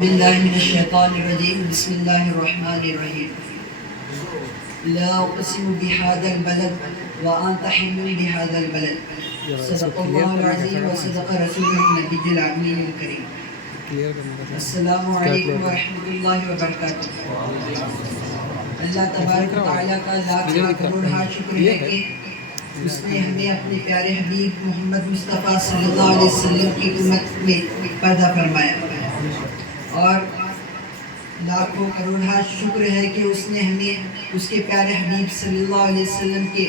بالله من الشيطان الرجيم بسم الله الرحمن الرحيم لا أقسم بهذا البلد وأنت حل بهذا البلد صدق الله العظيم وصدق رسوله النبي الأمين الكريم السلام علیکم ورحمۃ اللہ وبرکاتہ۔ اللہ تبارک و تعالیٰ کا لاکھ کروڑ شکر ہے کہ اس نے ہمیں اپنے پیارے حبیب محمد مصطفیٰ صلی اللہ علیہ وسلم کی امت میں پیدا فرمایا، اور لاکھوں کروڑ شکر ہے کہ اس نے ہمیں اس کے پیارے حبیب صلی اللہ علیہ وسلم کے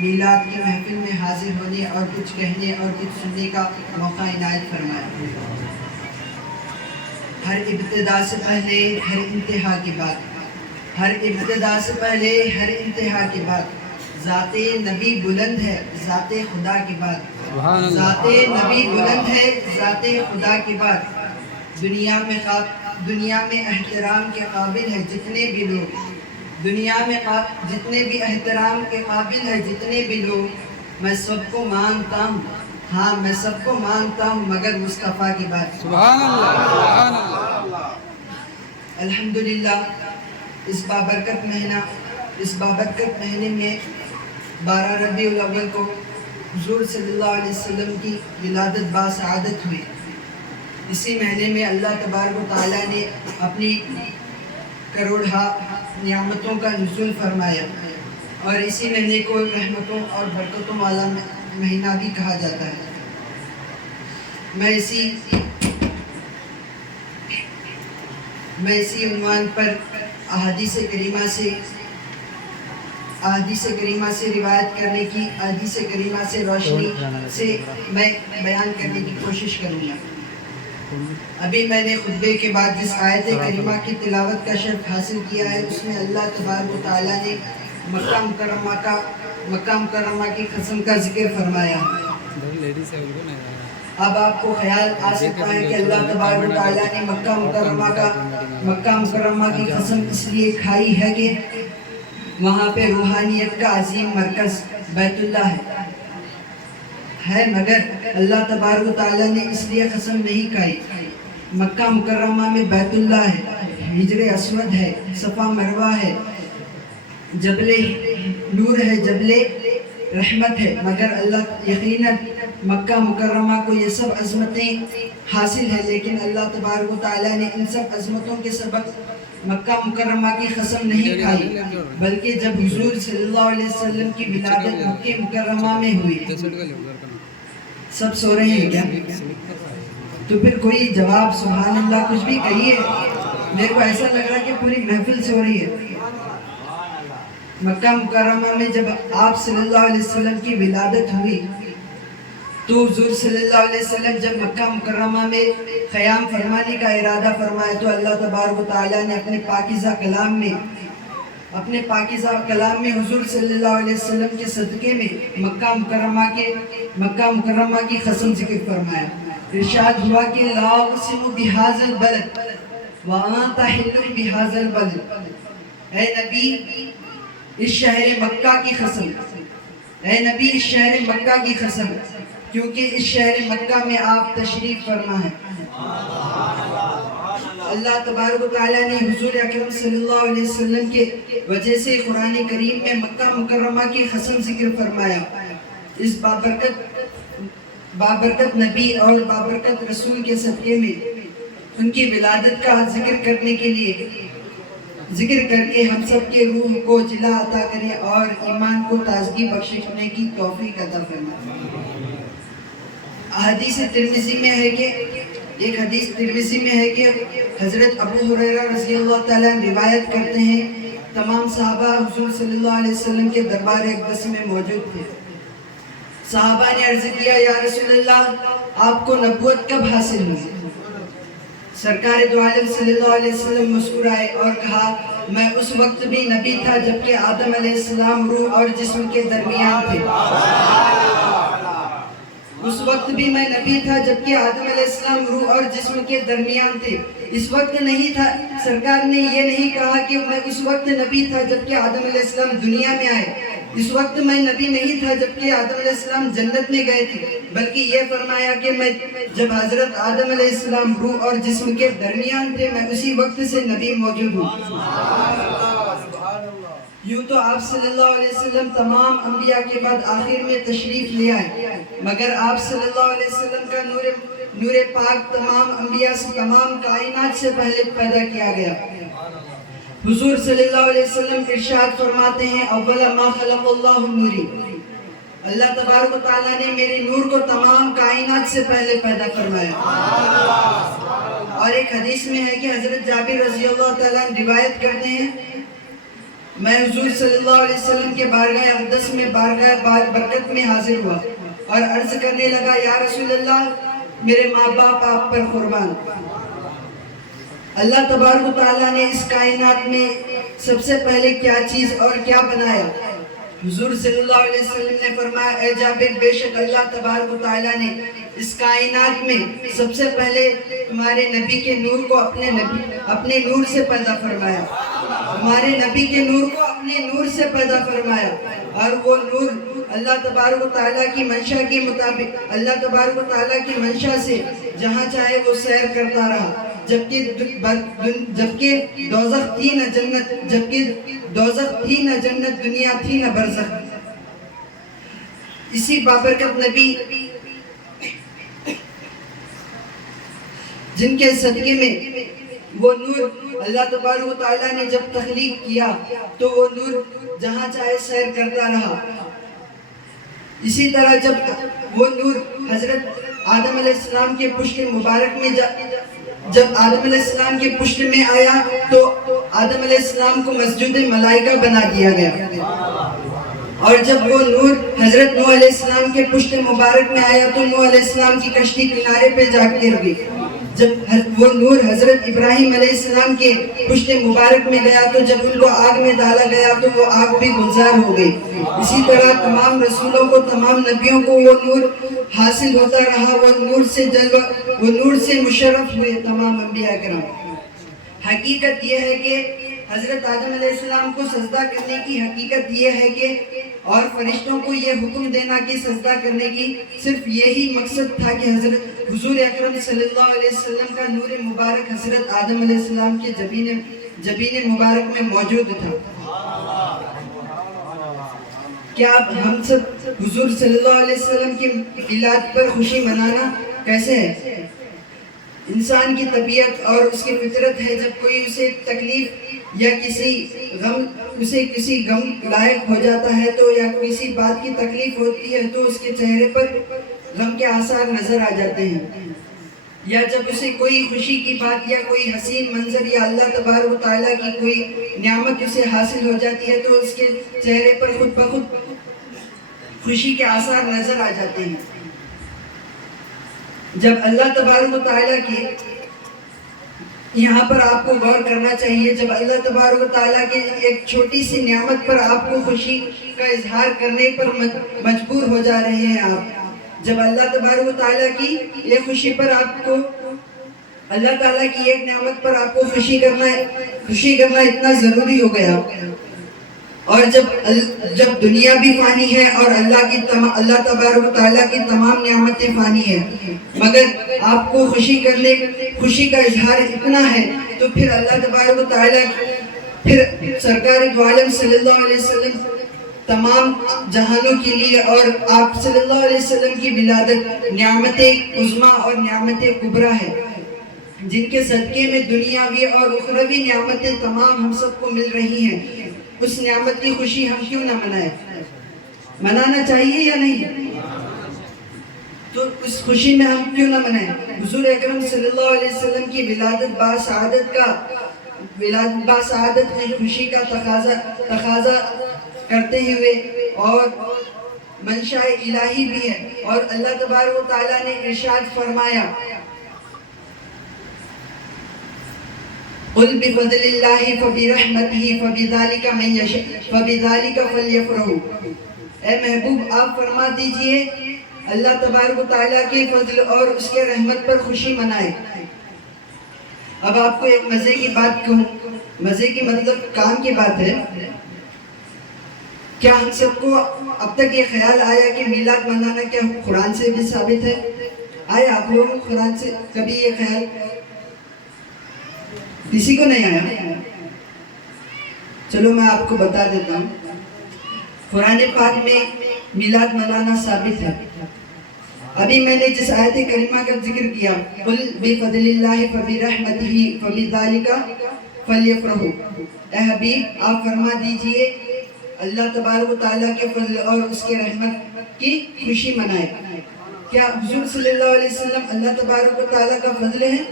میلاد کی محفل میں حاضر ہونے اور کچھ کہنے اور کچھ سننے کا موقع عنایت فرمایا۔ ہر ابتدا سے پہلے ہر انتہا کے بعد، ہر ابتدا سے پہلے ہر انتہا کے بعد ذات نبی بلند ہے ذات خدا کے بعد، ذات نبی بلند ہے ذات خدا کے بعد۔ دنیا میں احترام کے قابل ہے جتنے بھی لوگ، دنیا میں جتنے بھی احترام کے قابل ہے جتنے بھی لوگ، میں سب کو مانتا ہوں، ہاں میں سب کو مانتا ہوں مگر مصطفیٰ کی بات۔ سبحان اللہ سبحان اللہ۔ الحمدللہ اس بابرکت مہینے میں 12 ربیع الاول کو حضور صلی اللہ علیہ وسلم کی ولادت باسعادت ہوئی۔ اسی مہینے میں اللہ تبارک و تعالیٰ نے اپنی کروڑہا نعمتوں کا نزول فرمایا، اور اسی مہینے کو رحمتوں اور برکتوں والا مہینہ بھی کہا جاتا ہے۔ میں اسی عنوان پر احادیث کریمہ سے روایت کرنے کی، احادیث کریمہ سے روشنی سے میں بیان کرنے کی کوشش کروں گا۔ ابھی میں نے خطبے کے بعد جس آیت کریمہ کی تلاوت کا شرف حاصل کیا ہے، اس میں اللہ تبارک و تعالیٰ نے مکہ مکرمہ کی قسم کا ذکر فرمایا۔ اب آپ کو خیال آ سکتا ہے کہ اللہ تبارک و تعالیٰ نے مکہ مکرمہ کی قسم اس لیے کھائی ہے کہ وہاں پہ روحانیت کا عظیم مرکز بیت اللہ ہے، مگر اللہ تبارک و تعالیٰ نے اس لیے قسم نہیں کھائی۔ مکہ مکرمہ میں بیت اللہ ہے، حجر اسود ہے، صفا مروہ ہے، جبل نور ہے، جبل رحمت ہے، مگر اللہ یقیناً مکہ مکرمہ کو یہ سب عظمتیں حاصل ہیں، لیکن اللہ تبارک و تعالیٰ نے ان سب عظمتوں کے سبب مکہ مکرمہ کی قسم نہیں کھائی، بلکہ جب حضور صلی اللہ علیہ وسلم کی ولادت مکہ مکرمہ میں ہوئی۔ سب سو رہے ہیں کیا؟ تو پھر کوئی جواب سبحان اللہ کچھ بھی کہیے، میرے کو ایسا لگ رہا ہے کہ پوری محفل سو رہی ہے۔ مکہ مکرمہ میں جب آپ صلی اللہ علیہ وسلم کی ولادت ہوئی تو حضور صلی اللہ علیہ وسلم جب مکہ مکرمہ میں قیام فرمانے کا ارادہ فرمایا تو اللہ تبارک و تعالیٰ نے اپنے پاکیزہ کلام میں حضور صلی اللہ علیہ وسلم کے صدقے میں مکہ مکرمہ کی قسم ذکر فرمایا۔ ارشاد ہوا کہ لا اقسم بہذا البلد وانت حل بہذا البلد، اے نبی اس شہر مکہ کی قسم، اے نبی اس شہر مکہ کی قسم، کیونکہ اس شہر مکہ میں آپ تشریف فرما ہیں۔ اللہ تبارک و تعالیٰ نے حضور اکرم صلی اللہ علیہ وسلم کے وجہ سے قرآن کریم میں مکہ مکرمہ کی قسم ذکر فرمایا۔ اس بابرکت نبی اور بابرکت رسول کے صدقے میں ان کی ولادت کا ذکر کر کے ہم سب کے روح کو جلا عطا کرے اور ایمان کو تازگی بخشنے کی توفیق عطا فرمائے۔ حدیث ترمذی میں ہے کہ حضرت ابو ہریرہ رضی اللہ تعالیٰ روایت کرتے ہیں، تمام صحابہ حضور صلی اللہ علیہ وسلم کے دربار اقدس میں موجود تھے۔ صحابہ نے عرض کیا، یا رسول اللہ آپ کو نبوت کب حاصل ہوئی؟ سرکار دو عالم صلی اللہ علیہ وسلم مسکرائے اور کہا، میں اس وقت بھی نبی تھا جبکہ آدم علیہ السلام روح اور جسم کے درمیان تھے۔ اس وقت بھی میں نبی تھا جبکہ آدم علیہ السلام روح اور جسم کے درمیان تھے۔ اس وقت نہیں تھا، سرکار نے یہ نہیں کہا کہ میں اس وقت نبی تھا جبکہ آدم علیہ السلام دنیا میں آئے، اس وقت میں نبی نہیں تھا جبکہ آدم علیہ السلام جنت میں گئے تھے، بلکہ یہ فرمایا کہ میں جب حضرت آدم علیہ السلام روح اور جسم کے درمیان تھے، میں اسی وقت سے نبی موجود ہوں۔ یوں تو آپ صلی اللہ علیہ وسلم تمام انبیاء کے بعد آخر میں تشریف لے آئے، مگر آپ صلی اللہ علیہ وسلم کا نور پاک تمام انبیاء سے، تمام کائنات سے پہلے پیدا کیا گیا۔ حضور صلی اللہ علیہ وسلم ارشاد فرماتے ہیں، اول ما خلق اللہ نوری، اللہ تبارک و تعالیٰ نے میرے نور کو تمام کائنات سے پہلے پیدا فرمایا۔ اور ایک حدیث میں ہے کہ حضرت جابر رضی اللہ تعالیٰ روایت کرتے ہیں، میں حضور صلی اللہ علیہ وسلم کے بارگاہ اقدس میں بارگاہ برکت میں حاضر ہوا اور عرض کرنے لگا، یا رسول اللہ، میرے ماں باپ آپ پر قربان۔ اللہ تبارک و تعالیٰ نے اس کائنات میں سب سے پہلے کیا چیز اور کیا بنایا؟ حضور صلی اللہ علیہ وسلم نے فرمایا، اے جابر، بے شک اللہ تبارک و تعالیٰ نے اس کائنات میں سب سے پہلے تمہارے نبی کے نور کو اپنے نور سے پیدا فرمایا، ہمارے نبی کے نور کو اپنے نور سے پیدا فرمایا، اور وہ نور اللہ تبارک و تعالیٰ کی منشا کے مطابق، اللہ تبارک و تعالیٰ کی منشا سے جہاں چاہے وہ سیر کرتا رہا، جبکہ دوزخ تھی نہ جنت، دنیا تھی نہ برزخ۔ اسی بابرکت نبی جن کے صدقے میں وہ نور اللہ تبارک و تعالیٰ نے جب تخلیق کیا تو وہ نور جہاں چاہے سیر کرتا رہا۔ اسی طرح جب وہ نور حضرت آدم علیہ السلام کے پشت مبارک میں جب آدم علیہ السلام کے پشت میں آیا تو آدم علیہ السلام کو مسجد ملائکہ بنا دیا گیا، اور جب وہ نور حضرت نوح علیہ السلام کے پشت مبارک میں آیا تو نوح علیہ السلام کی کشتی کنارے پہ جا کے رکی۔ جب وہ نور حضرت ابراہیم علیہ السلام کے پشت مبارک میں گیا تو جب ان کو آگ میں ڈالا گیا تو وہ آگ بھی گلزار ہو گئی۔ اسی طرح تمام رسولوں کو، تمام نبیوں کو وہ نور حاصل ہوتا رہا، وہ نور سے مشرف ہوئے تمام انبیاء کرام۔ حقیقت یہ ہے کہ حضرت آدم علیہ السلام کو سجدہ کرنے کی حقیقت یہ ہے کہ، اور فرشتوں کو یہ حکم دینا کہ سجدہ کرنے کی، صرف یہی مقصد تھا کہ حضرت حضور اکرم صلی اللہ علیہ وسلم کا نور مبارک حضرت آدم علیہ السلام کے جبین مبارک میں موجود تھا۔ کیا ہم سب حضور صلی اللہ علیہ وسلم کی میلاد پر خوشی منانا کیسے ہے؟ انسان کی طبیعت اور اس کی فطرت ہے، جب کوئی اسے تکلیف یا کسی غم لائق ہو جاتا ہے تو یا کسی بات کی تکلیف ہوتی ہے تو اس کے چہرے پر غم کے آثار نظر آ جاتے ہیں، یا جب اسے کوئی خوشی کی بات یا کوئی حسین منظر یا اللہ تبارک و تعالیٰ کی کوئی نعمت اسے حاصل ہو جاتی ہے تو اس کے چہرے پر خود بخود خوشی کے آثار نظر آ جاتے ہیں۔ جب اللہ تبارک و تعالیٰ کی، یہاں پر آپ کو غور کرنا چاہیے، جب اللہ تبارک و تعالیٰ کے ایک چھوٹی سی نعمت پر آپ کو خوشی کا اظہار کرنے پر مجبور ہو جا رہے ہیں آپ، جب اللہ تبارک و تعالیٰ کی ایک خوشی پر آپ کو، اللہ تعالیٰ کی ایک نعمت پر آپ کو خوشی کرنا اتنا ضروری ہو گیا، اور جب دنیا بھی فانی ہے اور اللہ تبارک و تعالیٰ کی تمام نعمتیں فانی ہیں، مگر آپ کو خوشی کا اظہار اتنا ہے، تو پھر اللہ تبارک و تعالیٰ، پھر سرکار دو عالم صلی اللہ علیہ وسلم تمام جہانوں کے لیے اور آپ صلی اللہ علیہ وسلم کی ولادت نعمت عظمیٰ اور نعمت کبریٰ ہے، جن کے صدقے میں دنیاوی اور اخروی نعمتیں تمام ہم سب کو مل رہی ہیں۔ اس نعمت کی خوشی ہم کیوں نہ منائیں؟ منانا چاہیے یا نہیں؟ تو اس خوشی میں ہم کیوں نہ منائیں؟ حضور اکرم صلی اللہ علیہ وسلم کی ولادت باسعادت کی خوشی کا تقاضا کرتے ہوئے اور منشاء الہی بھی ہے، اور اللہ تبارک و تعالیٰ نے ارشاد فرمایا، قُلْ بِفَضْلِ اللَّهِ فَبِرَحْمَتِهِ فَبِذَلِكَ فَلْيَفْرَحُوا۔ اے محبوب، آپ فرما دیجئے اللہ تبارک و تعالیٰ کے فضل اور اس کے رحمت پر خوشی منائے۔ اب آپ کو ایک مزے کی بات کہوں، مزے کی مطلب کام کی بات ہے کیا ہم سب کو اب تک یہ خیال آیا کہ میلاد منانا کیا قرآن سے بھی ثابت ہے؟ آیا آپ لوگوں کو قرآن سے کبھی یہ خیال کسی کو نہیں آیا؟ چلو میں آپ کو بتا دیتا ہوں، قرآن پاک میں میلاد منانا ثابت ہے۔ ابھی میں نے جس آیت کریمہ کا ذکر کیا، قُلْ بِفَضْلِ اللَّهِ فَبِرَحْمَتِهِ فَبِذَلِكَ فَلْيَفْرَحُوا۔ اے حبیب آپ فرما دیجئے اللہ تبارک و تعالیٰ کے فضل اور اس کے رحمت کی خوشی منائے۔ کیا حضور صلی اللہ علیہ وسلم اللہ تبارک و تعالیٰ کا فضل ہے؟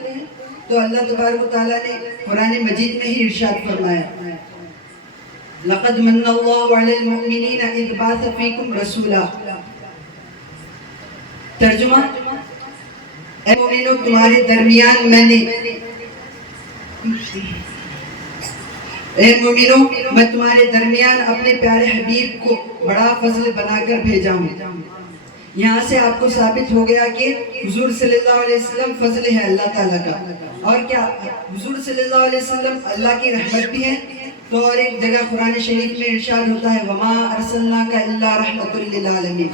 تو اللہ تبارک و تعالیٰ نے قرآن مجید میں ہی ارشاد فرمایا، لَقَدْ مَنَّ اللَّهُ عَلَى الْمُؤْمِنِينَ إِذْ بَعَثَ فِيكُمْ رَسُولًا۔ ترجمہ، اے مومنوں تمہارے درمیان میں نے میں تمہارے درمیان اپنے پیارے حبیب کو بڑا فضل بنا کر بھیجا ہوں۔ یہاں سے آپ کو ثابت ہو گیا کہ حضور صلی اللہ علیہ وسلم فضل ہے اللہ تعالیٰ کا، اور کیا حضور صلی اللہ علیہ وسلم اللہ کی رحمت بھی ہے؟ تو اور ایک جگہ قرآن شریف میں ارشاد ہوتا ہے، وَمَا أَرْسَلْنَاكَ إِلَّا رَحْمَةٌ لِّلْعَالَمِينَ۔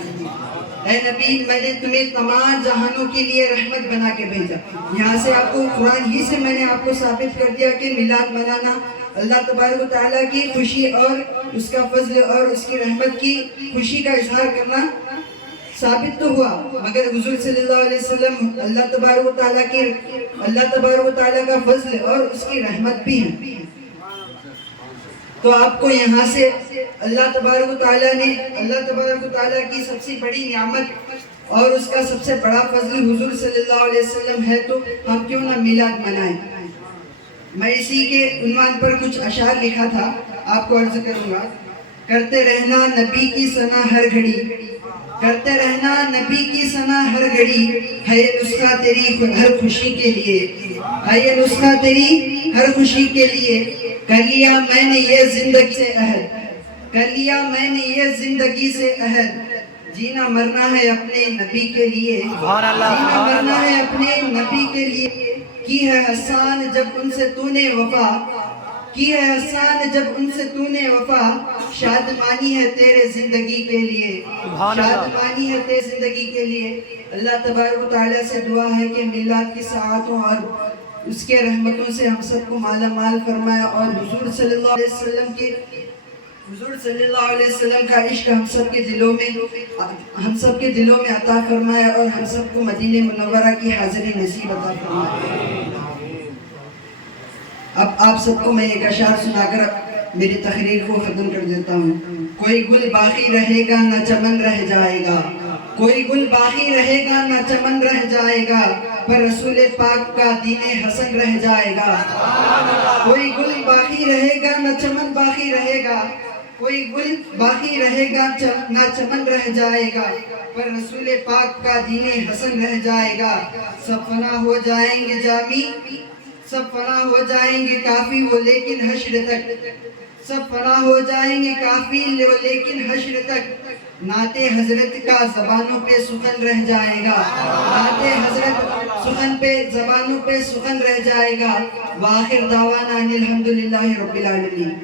اے نبی میں نے تمہیں تمام جہانوں کے لیے رحمت بنا کے بھیجا۔ یہاں سے آپ کو قرآن ہی سے میں نے آپ کو ثابت کر دیا کہ میلاد منانا اللہ تبارک و تعالیٰ کی خوشی اور اس کا فضل اور اس کی رحمت کی خوشی کا اظہار کرنا ثابت تو ہوا، مگر حضور صلی اللہ علیہ وسلم اللہ تبارک و تعالیٰ کا فضل اور اس کی رحمت بھی ہے۔ تو آپ کو یہاں سے اللہ تبارک و تعالیٰ کی سب سے بڑی نعمت اور اس کا سب سے بڑا فضل حضور صلی اللہ علیہ وسلم ہے، تو ہم کیوں نہ میلاد منائیں۔ میں اسی کے عنوان پر کچھ اشعار لکھا تھا، آپ کو عرض کروں گا۔ کرتے رہنا نبی کی ثنا ہر گھڑی، کرتے رہنا نبی کی ثنا ہر گھڑی، ہے یہ نسخہ تیری ہر خوشی کے لیے، ہے یہ نسخہ تیری ہر خوشی کے لیے۔ کر لیا میں نے یہ زندگی سے عہد، کر لیا میں نے یہ زندگی سے عہد، جینا مرنا ہے اپنے نبی کے لیے، جینا مرنا ہے اپنے نبی کے لیے۔ کی ہے حسان جب ان سے تو نے وفا، کی ہے حسان جب ان سے تو نے وفا، شادمانی ہے تیرے زندگی کے لیے، شادمانی ہے تیرے زندگی کے لیے۔ اللہ تبارک و تعالیٰ سے دعا ہے کہ میلاد کی ساعتوں اور اس کے رحمتوں سے ہم سب کو مالا مال فرمایا، اور حضور صلی اللہ علیہ وسلم کا عشق ہم سب کے دلوں میں عطا فرمایا، اور ہم سب کو مدینہ منورہ کی حاضری نصیب عطا فرمایا۔ اب آپ سب کو میں ایک اشعار سنا کر میری تقریر کو ختم کر دیتا ہوں۔ کوئی گل باقی رہے گا نہ چمن رہ جائے گا، کوئی گل باقی رہے گا نہ چمن رہ جائے گا، پر رسول پاک کا دین حسن رہ جائے گا۔ کوئی گل باقی رہے گا نہ چمن باقی رہے گا، کوئی گل باقی رہے گا نہ چمن رہ جائے گا، پر رسول پاک کا دین حسن رہ جائے گا۔ سب فنا ہو جائیں گے جامی، سب فنا ہو جائیں گے کافی وہ لیکن حشر تک، سب فنا ہو جائیں گے کافی وہ لیکن حشر تک، نعت حضرت کا زبانوں پہ سخن رہ جائے گا، نعت حضرت زبانوں پہ سخن رہ جائے گا۔ وآخر دعوانا ان الحمدللہ رب العالمین۔